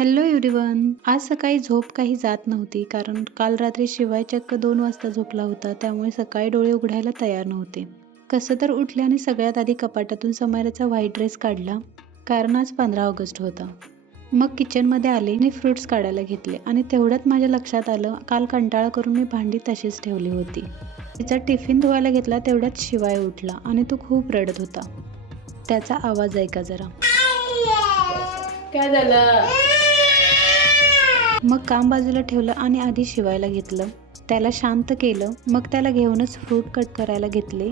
Hello everyone. आज सकाळी झोप काही जात नव्हती कारण काल रात्री शिवाय चक्क 2 वाजता झोपला होता, त्यामुळे सकाळी डोळे उघडायला तयार नव्हते. कसं तर उठले आणि सगळ्यात आधी कपाटातून समायराचा व्हाईट ड्रेस काढला कारण आज 15 ऑगस्ट होता. मग किचनमध्ये आले आणि फ्रुट्स काढायला घेतले आणि तेवढ्यात माझ्या लक्षात आलं काल कंटाळा करून मी भांडी तशीच ठेवली होती. तिचा टिफिन धुवायला घेतला तेवढ्यात शिवाय उठला आणि तो खूप रडत होता. त्याचा आवाज ऐका जरा. काय झालं? मग काम बाजूला ठेवलं आणि आधी शिवायला घेतलं, त्याला शांत केलं. मग त्याला घेऊनच फ्रूट कट करायला घेतले.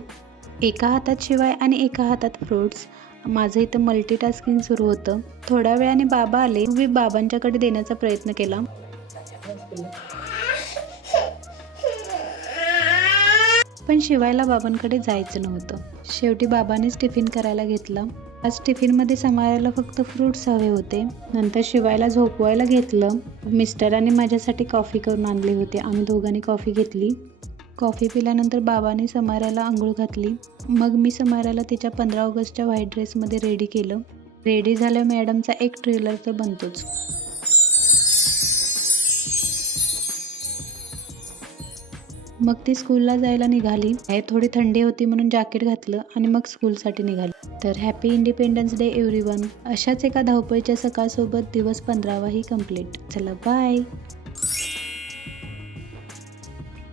एका हातात शिवाय आणि एका हातात फ्रुट्स. माझं इथं मल्टीटास्किंग सुरू होतं. थोड्या वेळाने बाबा आले. मी बाबांच्याकडे देण्याचा प्रयत्न केला, पण शिवायला बाबांकडे जायचं नव्हतं. शेवटी बाबांनीच टिफिन करायला घेतला. आज टिफिनमध्ये समारायला फक्त फ्रुट्स हवे होते. नंतर शिवायला झोपवायला घेतलं. मिस्टरांनी माझ्यासाठी कॉफी करून आणली होती. आम्ही दोघांनी कॉफी घेतली. कॉफी पिल्यानंतर बाबांनी समारायला आंघोळ घातली. मग मी समारायला तिच्या 15 ऑगस्टच्या व्हाईट ड्रेसमध्ये रेडी केलं. रेडी झाल्यावर मॅडमचा एक ट्रेलर तर बनतोच. मग ती स्कूलला जायला निघाली. बाहेर थोडी थंडी होती म्हणून जॅकेट घातलं आणि मग स्कूलसाठी निघाली. तर हॅपी इंडिपेंडन्स डे एव्हरीवन. अशाच एका धावपळीच्या सकाळसोबत दिवस 15वाही कंप्लीट. चला बाय.